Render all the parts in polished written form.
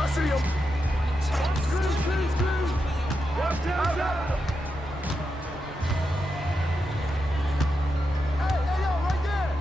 I see him. Watch out. Hey, yo, right there.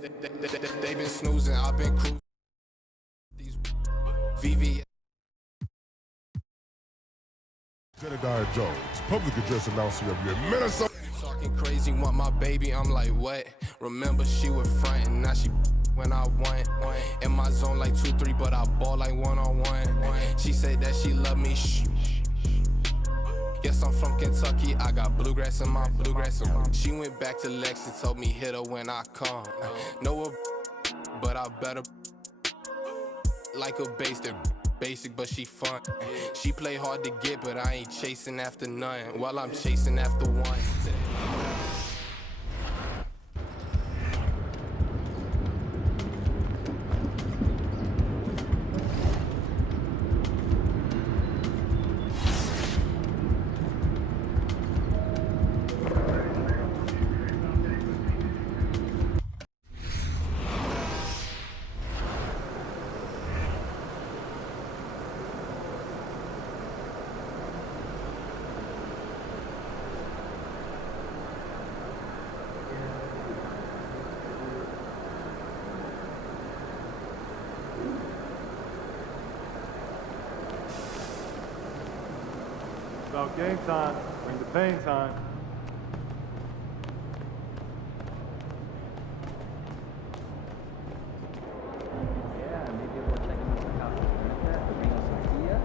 They been snoozing, I've been cruising. These VV. Jedediah Jones, public address announcer of your Minnesota. Talking crazy, want my baby, I'm like, what? Remember she was frontin', now she when I went. In my zone like 2-3, but I ball like one-on-one. She said that she love me, Guess I'm from Kentucky, I got bluegrass in my bluegrass. She went back to Lex and told me hit her when I come. Know her, but I better like a basic, but she fun. She play hard to get, but I ain't chasing after none. While I'm chasing after one. About game time, bring the pain time. Yeah, maybe we're checking out the house the Reina Sofia.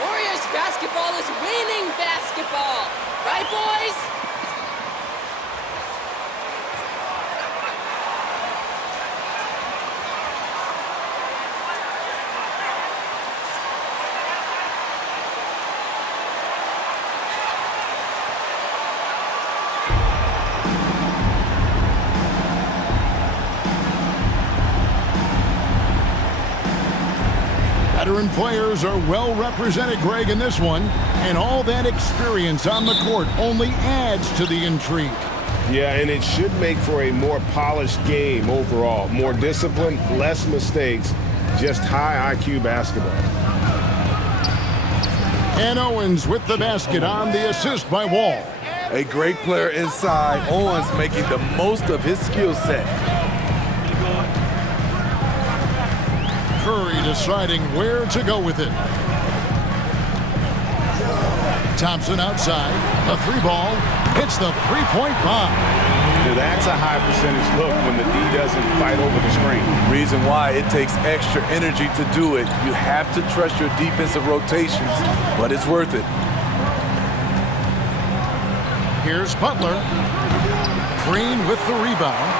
Warriors basketball is winning basketball. Right, boys? Veteran players are well represented, Greg, in this one, and all that experience on the court only adds to the intrigue. Yeah, and it should make for a more polished game overall. More discipline, less mistakes, just high IQ basketball. And Owens with the basket on the assist by Wall. A great player inside. Owens making the most of his skill set. Curry deciding where to go with it. Thompson outside. The three ball hits the three-point bomb. Now that's a high percentage look when the D doesn't fight over the screen. Reason why it takes extra energy to do it. You have to trust your defensive rotations, but it's worth it. Here's Butler. Green with the rebound.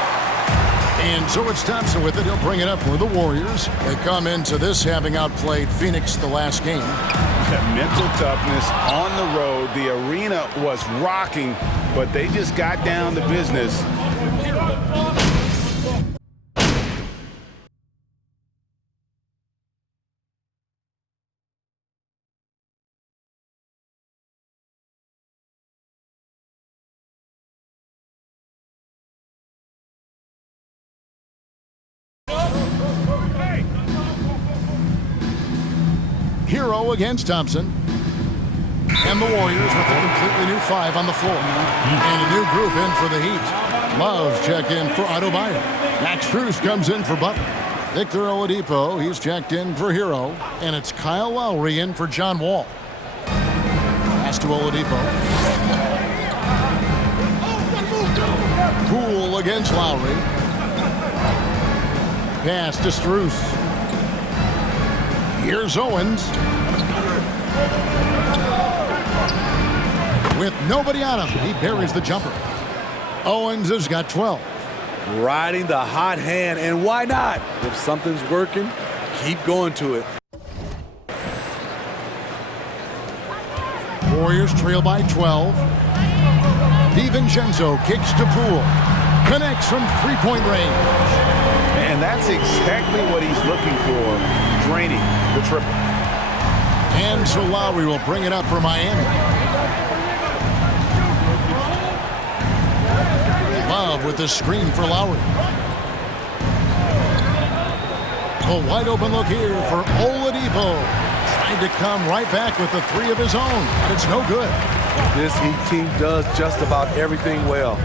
And so it's Thompson with it. He'll bring it up for the Warriors. They come into this having outplayed Phoenix the last game. Mental toughness on the road. The arena was rocking, but they just got down to business. Oladipo against Thompson. And the Warriors with a completely new 5 on the floor. And a new group in for the Heat. Love check in for Adebayo. Max Strus comes in for Butler. Victor Oladipo, he's checked in for Hero. And it's Kyle Lowry in for John Wall. Pass to Oladipo. Poole against Lowry. Pass to Strus. Here's Owens. With nobody on him, he buries the jumper. Owens has got 12. Riding the hot hand, and why not? If something's working, keep going to it. Warriors trail by 12. DiVincenzo kicks to Poole. Connects from three-point range. And that's exactly what he's looking for, draining the triple. And so Lowry will bring it up for Miami. Love with the screen for Lowry. A wide open look here for Oladipo. Trying to come right back with the 3 of his own, but it's no good. This Heat team does just about everything well.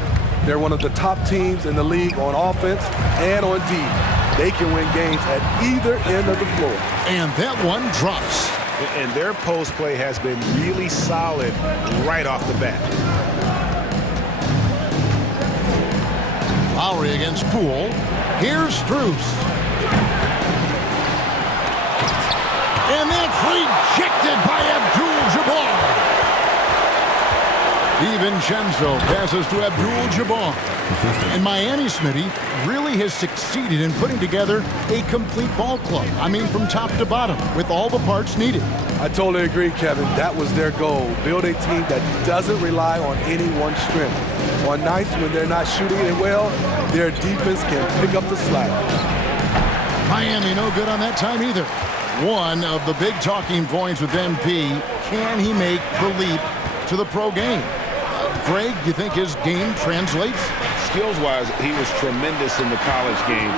They're one of the top teams in the league on offense and on D. They can win games at either end of the floor. And that one drops. And their post play has been really solid right off the bat. Lowry against Poole. Here's Strus. And that's rejected by Abdul-Jabbar. DiVincenzo passes to Abdul-Jabbar. And Miami, Smitty, really has succeeded in putting together a complete ball club. I mean, from top to bottom, with all the parts needed. I totally agree, Kevin. That was their goal. Build a team that doesn't rely on any one strength. On nights when they're not shooting it well, their defense can pick up the slack. Miami no good on that time either. One of the big talking points with MP, can he make the leap to the pro game? Greg, you think his game translates? Skills-wise, he was tremendous in the college game.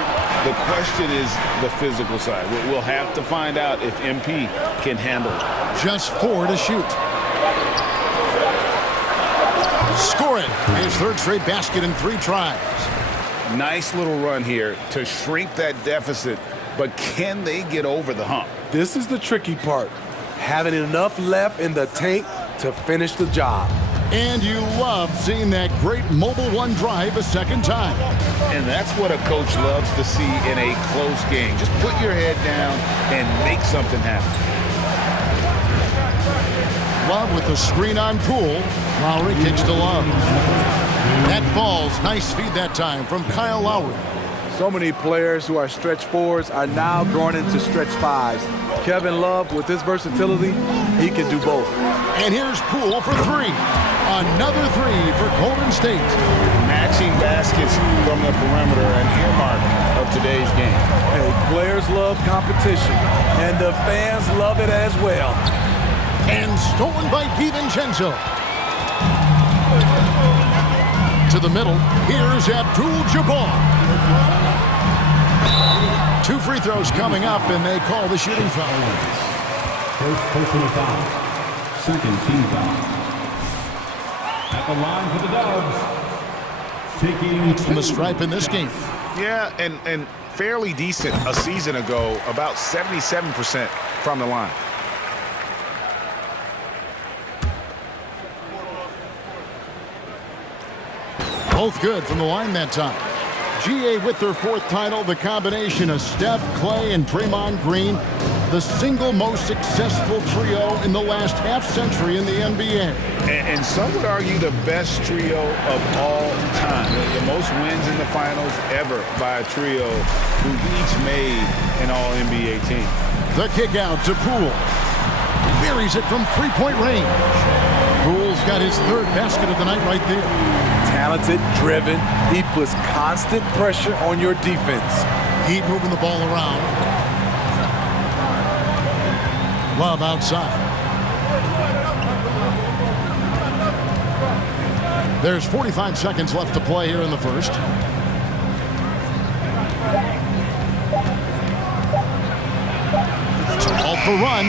The question is the physical side. We'll have to find out if MP can handle it. Just 4 to shoot. Score it. His 3rd straight basket in 3 tries. Nice little run here to shrink that deficit, but can they get over the hump? This is the tricky part. Having enough left in the tank to finish the job. And you love seeing that great mobile one drive a second time. And that's what a coach loves to see in a close game. Just put your head down and make something happen. Love with the screen on Poole. Lowry kicks to Love. That falls. Nice feed that time from Kyle Lowry. So many players who are stretch 4s are now growing into stretch 5s. Kevin Love, with his versatility, he can do both. And here's Poole for 3. Another 3 for Golden State. Matching baskets from the perimeter, an earmark of today's game. Hey, players love competition, and the fans love it as well. And stolen by DiVincenzo. To the middle, here's Abdul-Jabbar. 2 free throws coming up, and they call the shooting foul. First personal foul. Second team foul. At the line for the Dubs. Taking from the stripe in this game. Yeah, and fairly decent a season ago, about 77% from the line. Both good from the line that time. GA with their 4th title, the combination of Steph, Clay, and Draymond Green, the single most successful trio in the last half-century in the NBA. And some would argue the best trio of all time. The most wins in the finals ever by a trio who each made an All-NBA team. The kick out to Poole. Buries it from three-point range. Poole's got his 3rd basket of the night right there. Talented, driven, he puts constant pressure on your defense. Heat moving the ball around. Love outside. There's 45 seconds left to play here in the first. Off the run.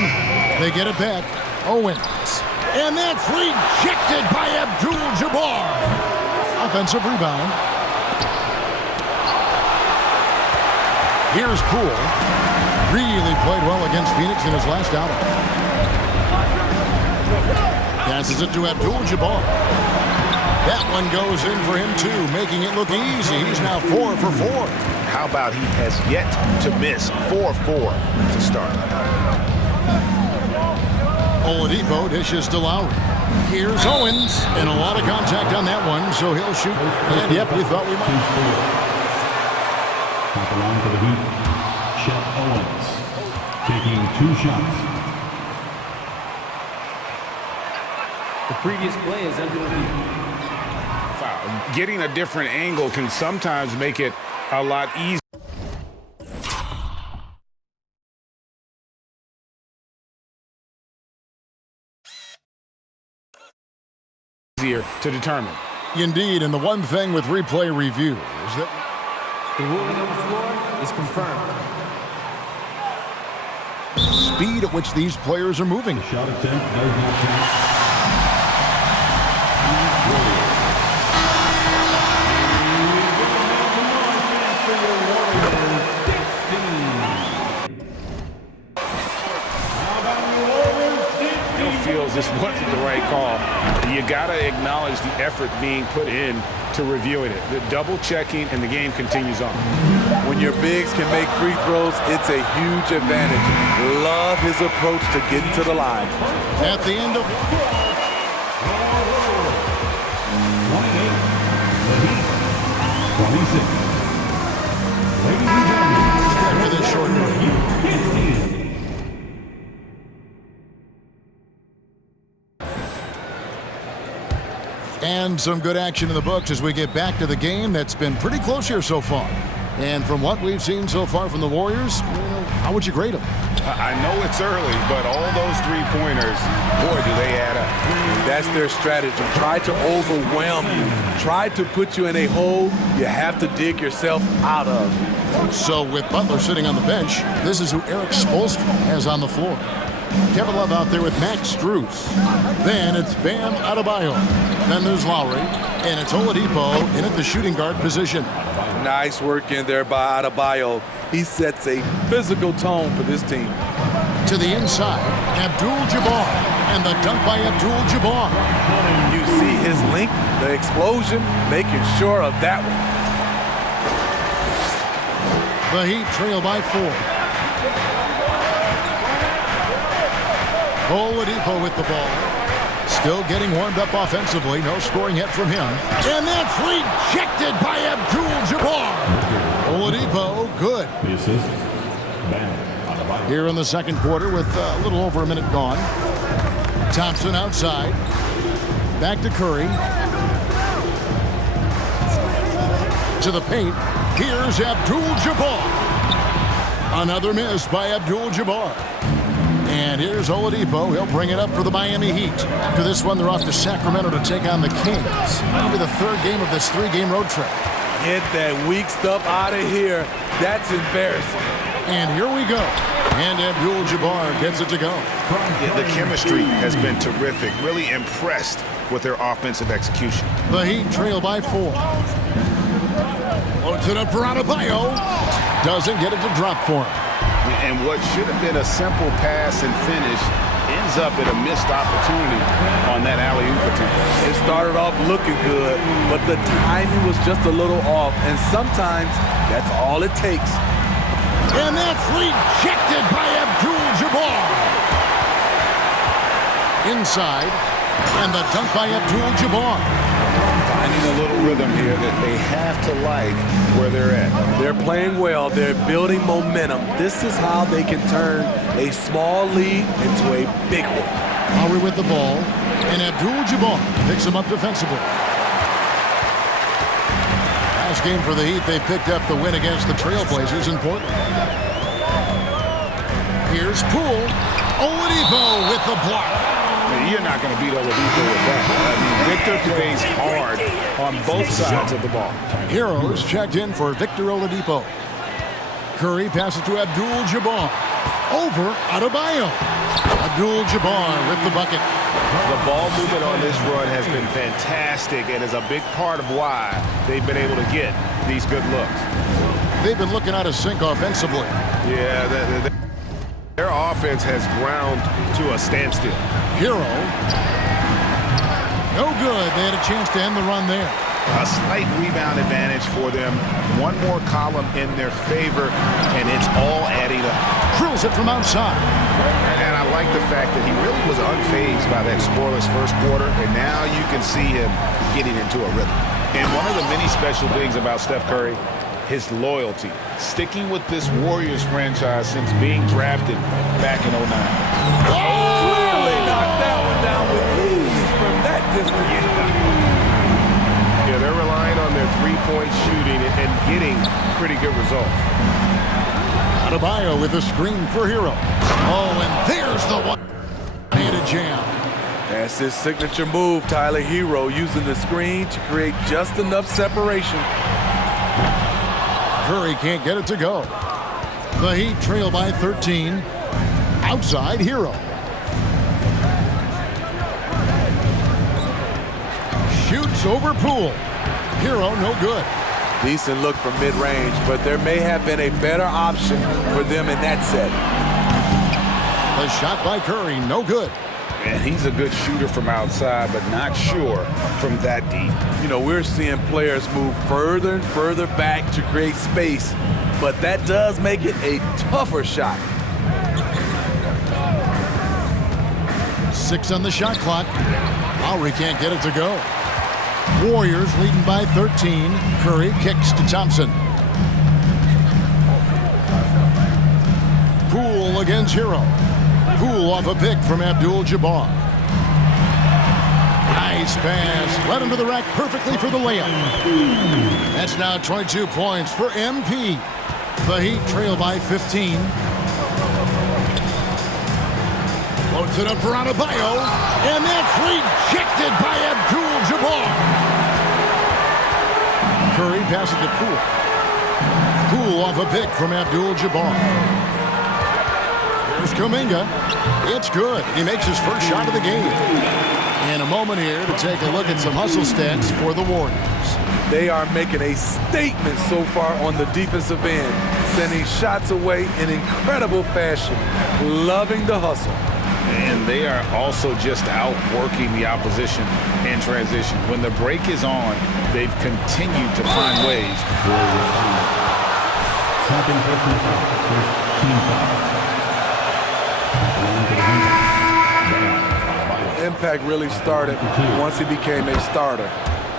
They get it back. Owens. And that's rejected by Abdul-Jabbar. Offensive rebound. Here's Poole. Really played well against Phoenix in his last outing. Passes it to Abdul-Jabbar. That one goes in for him too, making it look easy. He's now 4 for 4. How about he has yet to miss 4-4 to start? Oladipo dishes to Lowry. Here's Owens, and a lot of contact on that one, so he'll shoot. And yep, we thought we might. At the line for the Heat, Chet Owens taking 2 shots. The previous play is under the Heat. Getting a different angle can sometimes make it a lot easier to determine. Indeed, and the one thing with replay review is that the ruling on the floor is confirmed. Speed at which these players are moving. The shot attempt does not count. Feels this wasn't the right call. You got to acknowledge the effort being put in to reviewing it. The double checking, and the game continues on. When your bigs can make free throws, it's a huge advantage. Love his approach to getting to the line. At the end of 26. Ladies and gentlemen, after this short break. And some good action in the books as we get back to the game that's been pretty close here so far. And from what we've seen so far from the Warriors, how would you grade them? I know it's early, but all those three-pointers, boy, do they add up. That's their strategy. Try to overwhelm you. Try to put you in a hole you have to dig yourself out of. So with Butler sitting on the bench, this is who Eric Spoelstra has on the floor. Kevin Love out there with Max Strus. Then it's Bam Adebayo. Then there's Lowry. And it's Oladipo in at the shooting guard position. Nice work in there by Adebayo. He sets a physical tone for this team. To the inside, Abdul-Jabbar. And the dunk by Abdul-Jabbar. You see his length, the explosion, making sure of that one. The Heat trail by 4. Oladipo with the ball. Still getting warmed up offensively. No scoring yet from him. And that's rejected by Abdul-Jabbar. Oladipo, good. The assist, Bam Adebayo. Here in the second quarter with a little over a minute gone. Thompson outside. Back to Curry. To the paint. Here's Abdul-Jabbar. Another miss by Abdul-Jabbar. And here's Oladipo. He'll bring it up for the Miami Heat. After this one, they're off to Sacramento to take on the Kings. That'll be the third game of this 3-game road trip. Get that weak stuff out of here. That's embarrassing. And here we go. And Abdul-Jabbar gets it to go. Yeah, the chemistry has been terrific. Really impressed with their offensive execution. The Heat trail by 4. Loads it up for Adebayo. Doesn't get it to drop for him. And what should have been a simple pass and finish ends up at a missed opportunity on that alley-oop attempt. It started off looking good, but the timing was just a little off, and sometimes that's all it takes. And that's rejected by Abdul-Jabbar. Inside, and the dunk by Abdul-Jabbar. Finding a little rhythm here that they have to like where they're at. They're playing well. They're building momentum. This is how they can turn a small lead into a big one. Lowry with the ball, and Abdul-Jabbar picks him up defensively. Last game for the Heat, they picked up the win against the Trailblazers in Portland. Here's Poole. Oladipo with the block. You're not going to beat Oladipo with that. I mean, Victor plays hard on both sides of the ball. Heroes checked in for Victor Oladipo. Curry passes to Abdul-Jabbar. Over Adebayo. Abdul-Jabbar with the bucket. The ball movement on this run has been fantastic and is a big part of why they've been able to get these good looks. They've been looking out of sync offensively. Yeah, their offense has ground to a standstill. Hero. No good. They had a chance to end the run there. A slight rebound advantage for them. One more column in their favor, and it's all adding up. Drills it from outside. And I like the fact that he really was unfazed by that scoreless first quarter, and now you can see him getting into a rhythm. And one of the many special things about Steph Curry, his loyalty, sticking with this Warriors franchise since being drafted back in 09. Clearly knocked that one down with ease from that distance. Yeah, they're relying on their three-point shooting and getting pretty good results. Adebayo with a screen for Hero. Oh, and there's the one. Made a jam. That's his signature move, Tyler. Hero using the screen to create just enough separation. Curry can't get it to go. The Heat trail by 13. Outside, Hero. Shoots over Poole. Hero, no good. Decent look from mid-range, but there may have been a better option for them in that set. The shot by Curry, no good. And he's a good shooter from outside, but not sure from that deep. You know, we're seeing players move further and further back to create space, but that does make it a tougher shot. 6 on the shot clock. Lowry can't get it to go. Warriors leading by 13. Curry kicks to Thompson. Poole against Hero. Poole off a pick from Abdul-Jabbar. Nice pass. Led him to the rack perfectly for the layup. That's now 22 points for MP. The Heat trail by 15. Floats it up for Adebayo. And that's rejected by Abdul-Jabbar. Curry passes to Poole. Poole off a pick from Abdul-Jabbar. Here's Kuminga. It's good. He makes his first shot of the game. And a moment here to take a look at some hustle stats for the Warriors. They are making a statement so far on the defensive end, sending shots away in incredible fashion, loving the hustle. And they are also just outworking the opposition in transition. When the break is on, they've continued to find ways. Second personal foul. First team foul. Impact really started once he became a starter.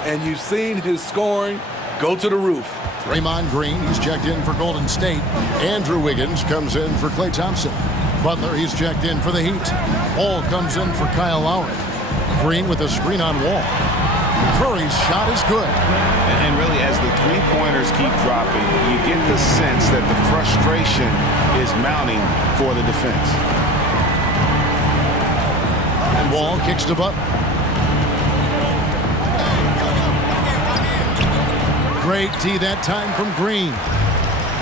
And you've seen his scoring go to the roof. Draymond Green, he's checked in for Golden State. Andrew Wiggins comes in for Klay Thompson. Butler, he's checked in for the Heat. Hall comes in for Kyle Lowry. Green with a screen on Wall. Curry's shot is good. And really, as the three-pointers keep dropping, you get the sense that the frustration is mounting for the defense. And Wall kicks to Butler. Great tee that time from Green.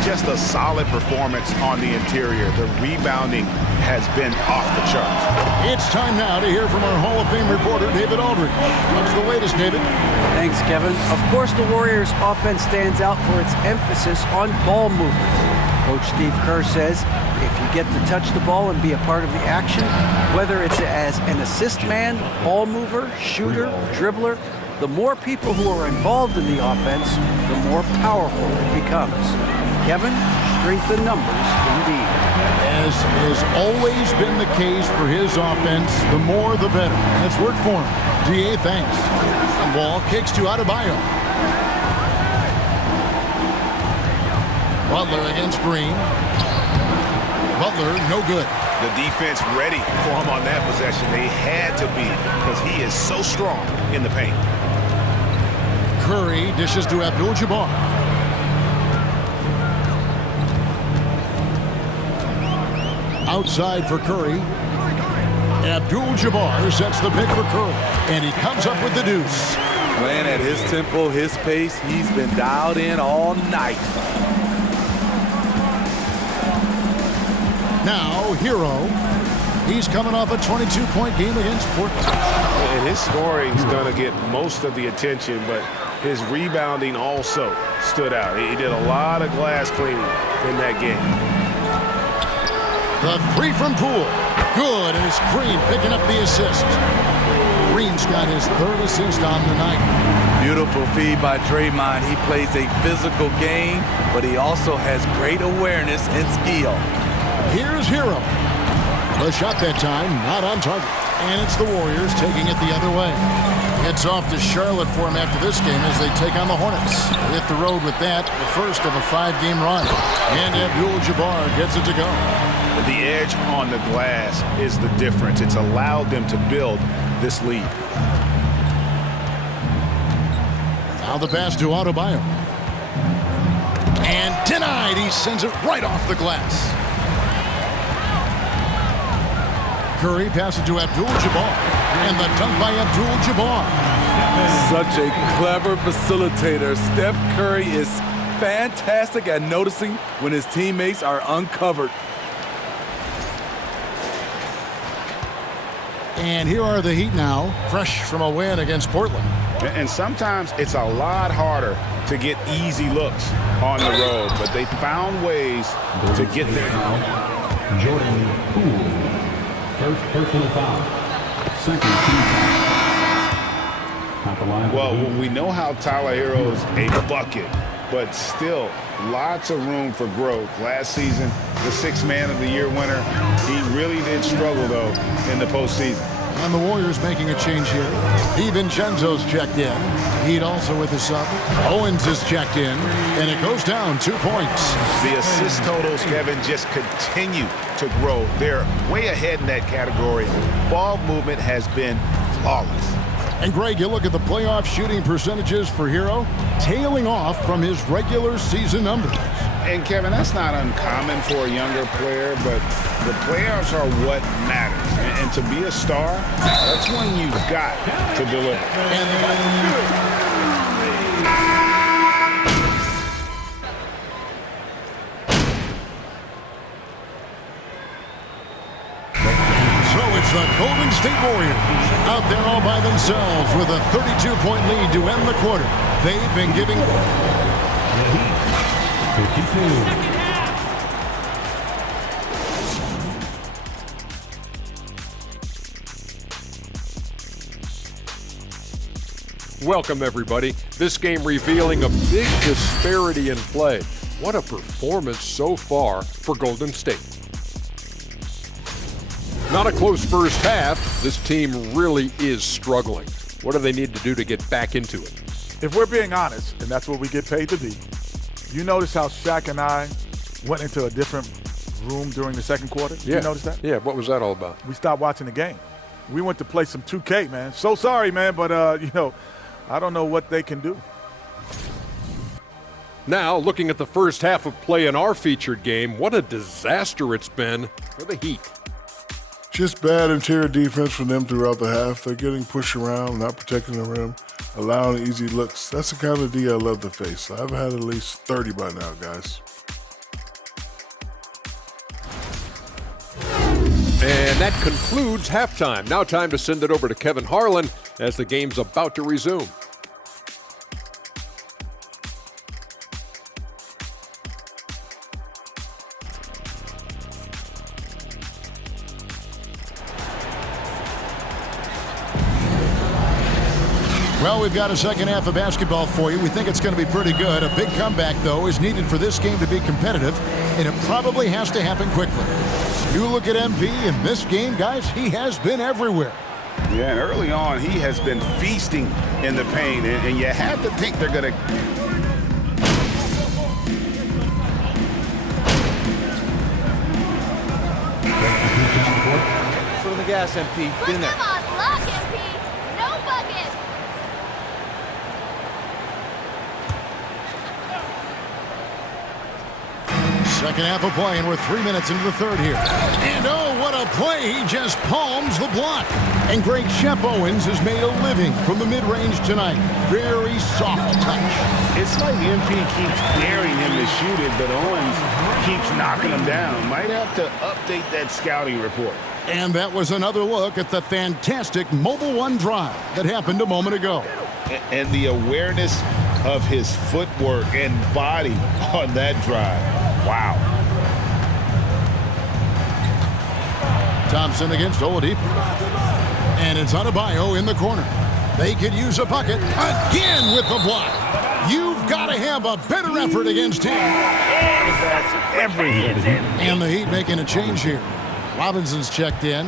Just a solid performance on the interior. The rebounding has been off the charts. It's time now to hear from our Hall of Fame reporter, David Aldridge. What's the latest, David? Thanks, Kevin. Of course, the Warriors' offense stands out for its emphasis on ball movement. Coach Steve Kerr says if you get to touch the ball and be a part of the action, whether it's as an assist man, ball mover, shooter, dribbler, the more people who are involved in the offense, the more powerful it becomes. Kevin, strength in numbers, indeed. As has always been the case for his offense, the more the better. That's worked for him. DA, thanks. And Wall kicks to Adebayo. Butler against Green. Butler, no good. The defense ready for him on that possession. They had to be because he is so strong in the paint. Curry dishes to Abdul-Jabbar. Outside for Curry. Abdul-Jabbar sets the pick for Curry. And he comes up with the deuce. Playing at his tempo, his pace, he's been dialed in all night. Now, Hero. He's coming off a 22-point game against Portland. And his scoring is going to get most of the attention, but his rebounding also stood out. He did a lot of glass cleaning in that game. The three from Poole. Good, and it's Green picking up the assist. Green's got his third assist on the night. Beautiful feed by Draymond. He plays a physical game, but he also has great awareness and skill. Here's Hero. The shot that time, not on target. And it's the Warriors taking it the other way. Heads off to Charlotte for him after this game as they take on the Hornets. They hit the road with that, the first of a 5-game run. And Abdul-Jabbar gets it to go. The edge on the glass is the difference. It's allowed them to build this lead. Now the pass to Adebayo. And denied. He sends it right off the glass. Curry passes to Abdul-Jabbar. And the dunk by Abdul-Jabbar. Such a clever facilitator. Steph Curry is fantastic at noticing when his teammates are uncovered. And here are the Heat now, fresh from a win against Portland. And sometimes it's a lot harder to get easy looks on the road, but they found ways to get there. Jordan Poole, first personal foul, second team foul. At the line. Well, we know how Tyler Hero's a bucket, but still lots of room for growth. Last season, the 6th Man of the Year winner, he really did struggle, though, in the postseason. And the Warriors making a change here. DiVincenzo's checked in. Heat also with a sub. Owens is checked in, and it goes down 2 points. The assist totals, Kevin, just continue to grow. They're way ahead in that category. Ball movement has been flawless. And Greg, you look at the playoff shooting percentages for Hero, tailing off from his regular season numbers. And Kevin, that's not uncommon for a younger player, but the playoffs are what matters. And to be a star, that's when you've got to deliver. So it's the Golden State Warriors out there all by themselves with a 32-point lead to end the quarter. They've been giving... 52. Welcome, everybody. This game revealing a big disparity in play. What a performance so far for Golden State. Not a close first half. This team really is struggling. What do they need to do to get back into it? If we're being honest, and that's what we get paid to be, you notice how Shaq and I went into a different room during the second quarter? Yeah. You notice that? Yeah, what was that all about? We stopped watching the game. We went to play some 2K, man. So sorry, man, but, I don't know what they can do. Now, looking at the first half of play in our featured game, what a disaster it's been for the Heat. Just bad interior defense from them throughout the half. They're getting pushed around, not protecting the rim, allowing easy looks. That's the kind of D I love to face. I've had at least 30 by now, guys. And that concludes halftime. Now time to send it over to Kevin Harlan as the game's about to resume. Well, we've got a second half of basketball for you. We think it's going to be pretty good. A big comeback, though, is needed for this game to be competitive, and it probably has to happen quickly. You look at MP in this game, guys, he has been everywhere. Yeah, and early on, he has been feasting in the paint, and you have to think they're going to... Foot on the gas, MP. Get in there. Put them on lock, MP. No bucket. Second half of play, and we're 3 minutes into the third here. And oh, what a play. He just palms the block. And great Shep Owens has made a living from the mid-range tonight. Very soft touch. It's like MP keeps daring him to shoot it, but Owens keeps knocking him down. Might have to update that scouting report. And that was another look at the fantastic Mobile One drive that happened a moment ago. And the awareness of his footwork and body on that drive. Wow. Thompson against Oladipo. And it's Adebayo in the corner. They could use a bucket again with the block. You've got to have a better effort against him. That's everything. And the Heat making a change here. Robinson's checked in.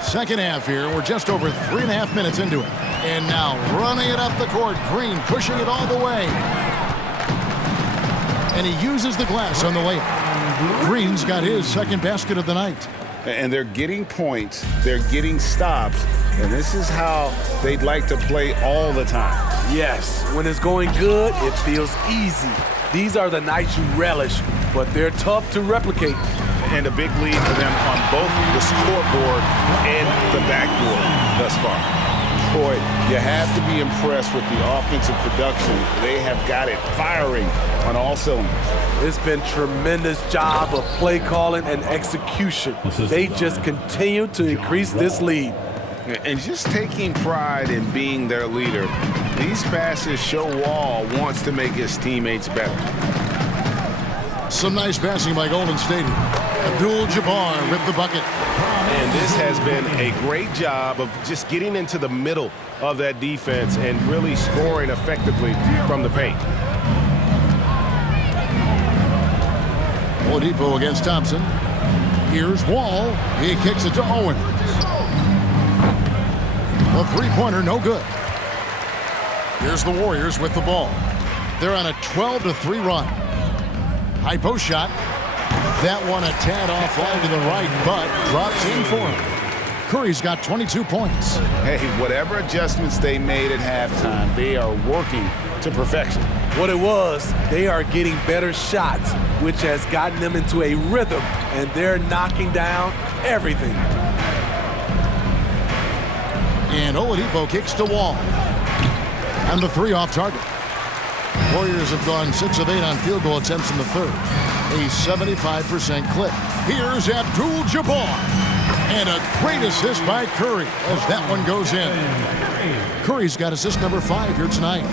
Second half here. We're just over 3.5 minutes into it. And now running it up the court. Green pushing it all the way. And he uses the glass on the layup. Green's got his second basket of the night. And they're getting points. They're getting stops. And this is how they'd like to play all the time. Yes, when it's going good, it feels easy. These are the nights you relish, but they're tough to replicate. And a big lead for them on both the scoreboard and the backboard thus far. Boy, you have to be impressed with the offensive production. They have got it firing on all cylinders. It's been tremendous job of play calling and execution. They just continue to increase this lead. And just taking pride in being their leader, these passes show Wall wants to make his teammates better. Some nice passing by Golden State. Abdul-Jabbar with the bucket. And this has been a great job of just getting into the middle of that defense and really scoring effectively from the paint. Oladipo against Thompson. Here's Wall. He kicks it to Owens. The three-pointer, no good. Here's the Warriors with the ball. They're on a 12-3 run. High post shot. That one a tad offline to the right, but drops in for him. Curry's got 22 points. Hey, whatever adjustments they made at halftime, they are working to perfection. What it was, they are getting better shots, which has gotten them into a rhythm, and they're knocking down everything. And Oladipo kicks to Wall. And the three off target. Warriors have gone 6 of 8 on field goal attempts in the third. A 75% clip. Here's Abdul-Jabbar. And a great assist by Curry as that one goes in. Curry's got assist number 5 here tonight.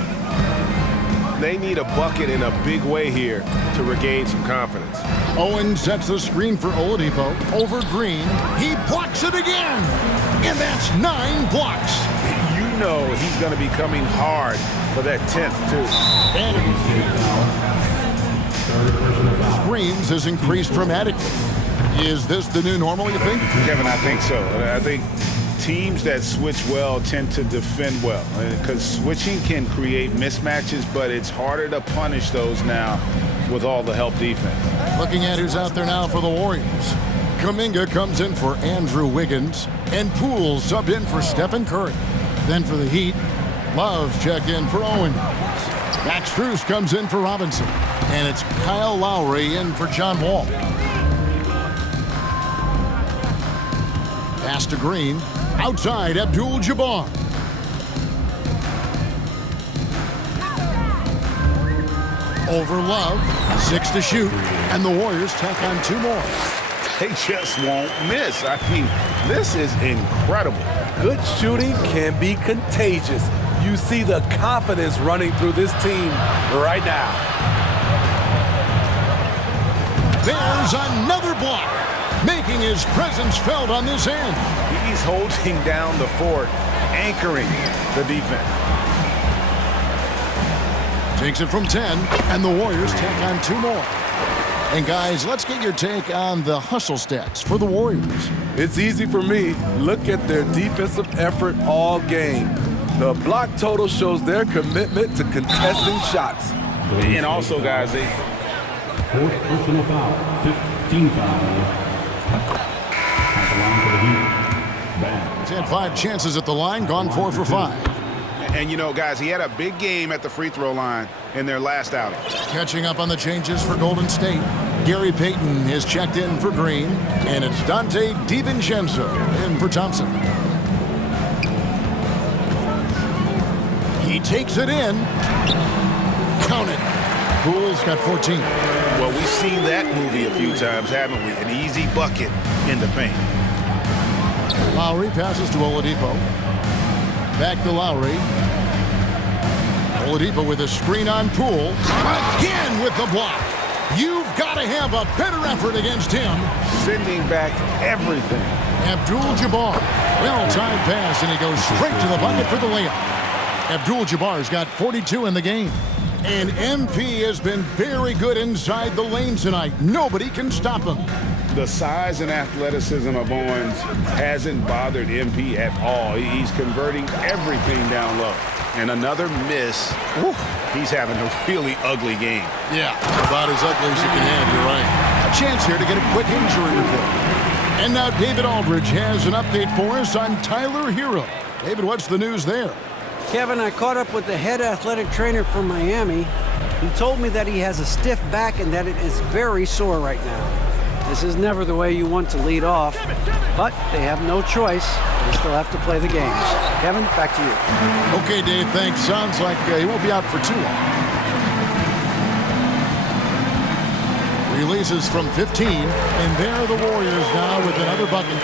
They need a bucket in a big way here to regain some confidence. Owens sets the screen for Oladipo. Over Green. He blocks it again. And that's 9 blocks. You know he's going to be coming hard for that 10th, too. And Green's has increased dramatically. Is this the new normal, you think? Kevin, I think so. I think teams that switch well tend to defend well, because switching can create mismatches, but it's harder to punish those now with all the help defense. Looking at who's out there now for the Warriors. Kuminga comes in for Andrew Wiggins, and Poole subbed in for Stephen Curry. Then for the Heat, Love checked in for Owens. Max Strus comes in for Robinson, and it's Kyle Lowry in for John Wall. Pass to Green. Outside, Abdul-Jabbar. Over Love. 6 to shoot. And the Warriors tack on 2 more. They just won't miss. I mean, this is incredible. Good shooting can be contagious. You see the confidence running through this team right now. There's another block, making his presence felt on this end. He's holding down the fort, anchoring the defense. Takes it from 10, and the Warriors tack on 2 more. And guys, let's get your take on the hustle stats for the Warriors. It's easy for me. Look at their defensive effort all game. The block total shows their commitment to contesting shots. And also, guys, they... Fourth personal foul, 15 foul. At the line for the Heat. Bad. He's had 5 chances at the line, gone 4 for 5. And, you know, guys, he had a big game at the free throw line, in their last outing. Catching up on the changes for Golden State. Gary Payton is checked in for Green, and it's Dante DiVincenzo in for Thompson. He takes it in. Count it. Poole's got 14. Well, we've seen that movie a few times, haven't we? An easy bucket in the paint. Lowry passes to Oladipo. Back to Lowry. Oladipo with a screen on Poole. Again with the block. You've got to have a better effort against him. Sending back everything. Abdul-Jabbar. Well-timed pass, and he goes straight to the bucket for the layup. Abdul-Jabbar's got 42 in the game. And MP has been very good inside the lane tonight. Nobody can stop him. The size and athleticism of Owens hasn't bothered MP at all. He's converting everything down low. And another miss. Ooh, he's having a really ugly game. Yeah, about as ugly as you can have, you're right. A chance here to get a quick injury report. And now David Aldridge has an update for us on Tyler Hero. David, what's the news there? Kevin, I caught up with the head athletic trainer from Miami. He told me that he has a stiff back and that it is very sore right now. This is never the way you want to lead off, but they have no choice. They still have to play the games. Kevin, back to you. Okay, Dave, thanks. Sounds like he won't be out for too long. Releases from 15, and there are the Warriors now with another bucket.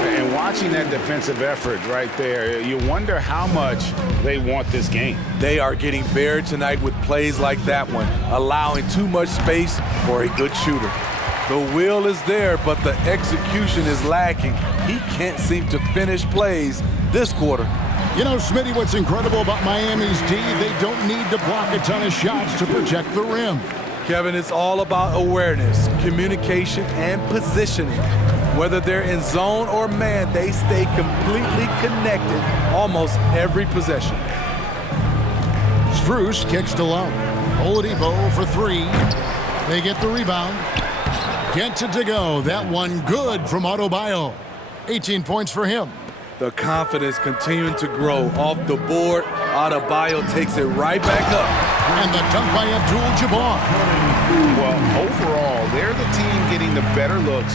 And watching that defensive effort right there, you wonder how much they want this game. They are getting buried tonight with plays like that one, allowing too much space for a good shooter. The will is there, but the execution is lacking. He can't seem to finish plays this quarter. You know, Smitty, what's incredible about Miami's D, they don't need to block a ton of shots to protect the rim. Kevin, it's all about awareness, communication, and positioning. Whether they're in zone or man, they stay completely connected almost every possession. Strus kicks to Love. Oladipo for three. They get the rebound. Gets it to go. That one good from Adebayo. 18 points for him. The confidence continuing to grow. Off the board, Adebayo takes it right back up. And the dunk by Abdul-Jabbar. Well, overall, they're the team getting the better looks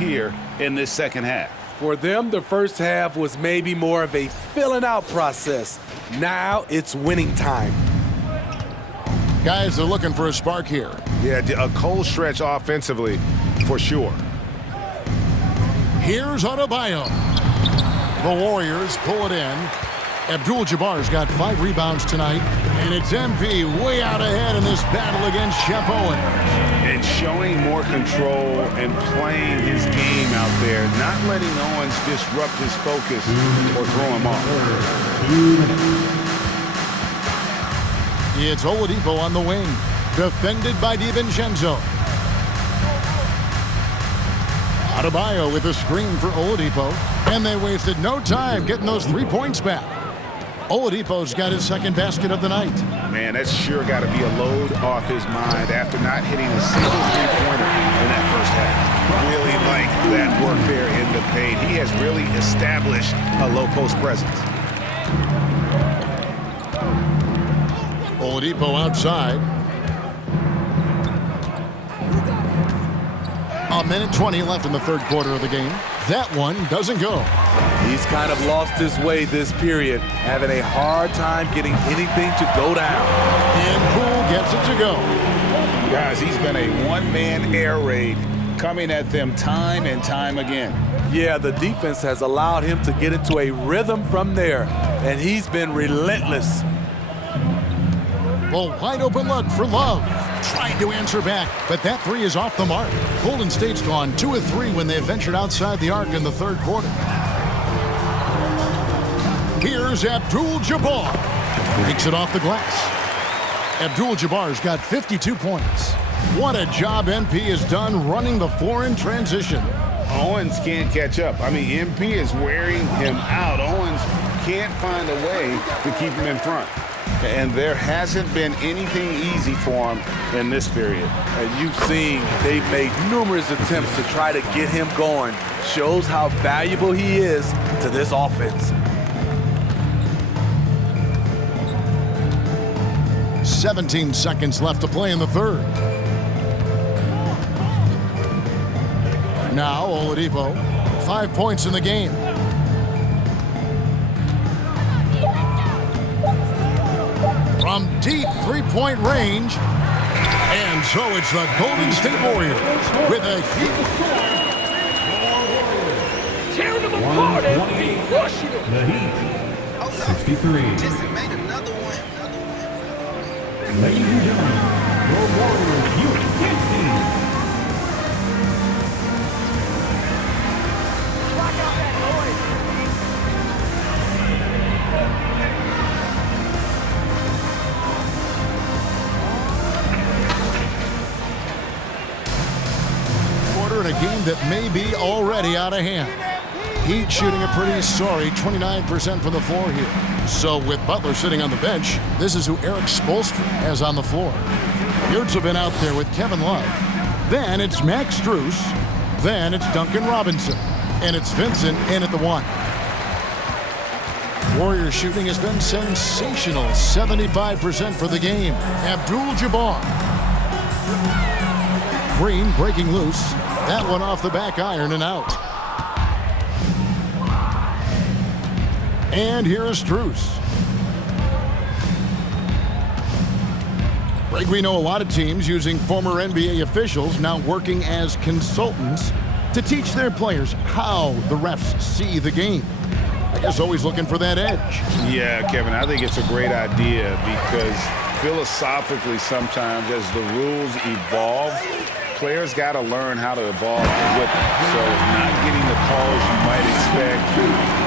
here in this second half. For them, the first half was maybe more of a filling out process. Now it's winning time. Guys are looking for a spark here. Yeah, a cold stretch offensively for sure. Here's Adebayo. The Warriors pull it in. Abdul-Jabbar's got 5 rebounds tonight, and it's MP way out ahead in this battle against Shep Owen. And showing more control and playing his game out there, not letting Owens disrupt his focus or throw him off. It's Oladipo on the wing, defended by DiVincenzo. Adebayo with a screen for Oladipo, and they wasted no time getting those 3 points back. Oladipo's got his second basket of the night. Man, that's sure got to be a load off his mind after not hitting a single three-pointer in that first half. Really like that work there in the paint. He has really established a low-post presence. Oladipo outside. A minute 20 left in the third quarter of the game. That one doesn't go. He's kind of lost his way this period, having a hard time getting anything to go down. And Poole gets it to go. Guys, he's been a one-man air raid coming at them time and time again. Yeah, the defense has allowed him to get into a rhythm from there, and he's been relentless. Well, wide open look for Love. Trying to answer back, but that three is off the mark. Golden State's gone 2 of 3 when they ventured outside the arc in the third quarter. Here's Abdul-Jabbar. Breaks it off the glass. Abdul-Jabbar's got 52 points. What a job MP has done running the floor in transition. Owens can't catch up. I mean, MP is wearing him out. Owens can't find a way to keep him in front. And there hasn't been anything easy for him in this period. And you've seen they've made numerous attempts to try to get him going. Shows how valuable he is to this offense. 17 seconds left to play in the third. Now Oladipo, 5 points in the game. From deep three-point range. And so it's the Golden State Warriors with a huge tearing them apart and crushing them. The Heat, 63. Ladies and gentlemen, your Warriors U.S. team. In a game that may be already out of hand. Heat shooting a pretty sorry 29% from the floor here. So with Butler sitting on the bench, this is who Eric Spoelstra has on the floor. Yurtseven out there with Kevin Love. Then it's Max Strus. Then it's Duncan Robinson. And it's Vincent in at the 1. Warriors shooting has been sensational. 75% for the game. Abdul-Jabbar. Green breaking loose. That one off the back iron and out. And here is Strus. Greg, we know a lot of teams using former NBA officials now working as consultants to teach their players how the refs see the game. I guess always looking for that edge. Yeah, Kevin, I think it's a great idea because philosophically sometimes as the rules evolve, players got to learn how to evolve with it. So not getting the calls you might expect,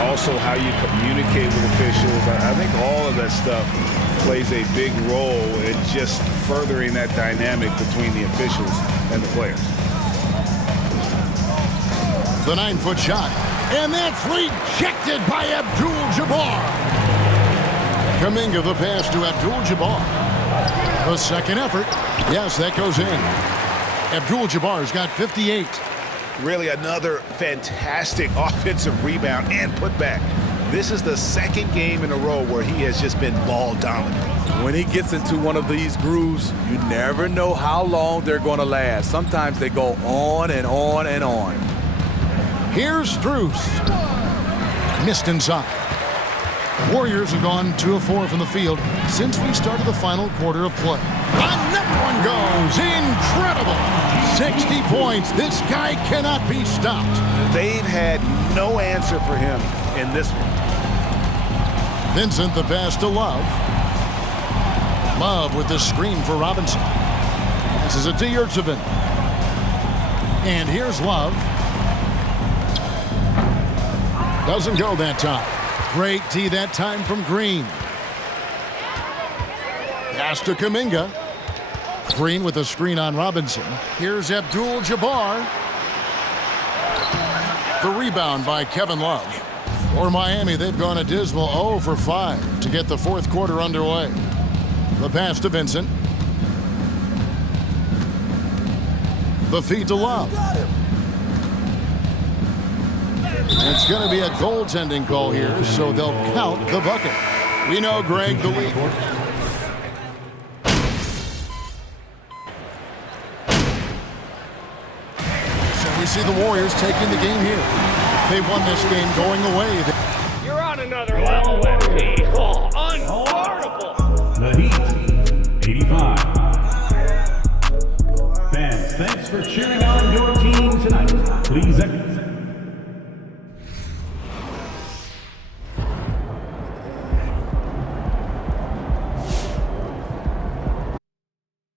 also how you communicate with officials. I think all of that stuff plays a big role in just furthering that dynamic between the officials and the players. The 9-foot shot, and that's rejected by Abdul-Jabbar. Kuminga the pass to Abdul-Jabbar. The second effort, yes, that goes in. Abdul-Jabbar's got 58. Really another fantastic offensive rebound and putback. This is the second game in a row where he has just been ball dominant. When he gets into one of these grooves, you never know how long they're going to last. Sometimes they go on and on and on. Here's Strus. Missed inside. Warriors have gone 2 of 4 from the field since we started the final quarter of play. Another one goes. Incredible. 60 points. This guy cannot be stopped. They've had no answer for him in this one. Vincent the pass to Love. Love with the screen for Robinson. This is a to Yurtseven. And here's Love. Doesn't go that time. Great tee that time from Green. Pass to Kuminga. Green with a screen on Robinson. Here's Abdul-Jabbar. The rebound by Kevin Love. For Miami, they've gone a dismal 0 for 5 to get the fourth quarter underway. The pass to Vincent. The feed to Love. It's going to be a goaltending call here, so they'll count the bucket. We know, Greg, the lead. So we see the Warriors taking the game here. They won this game going away. You're on another level.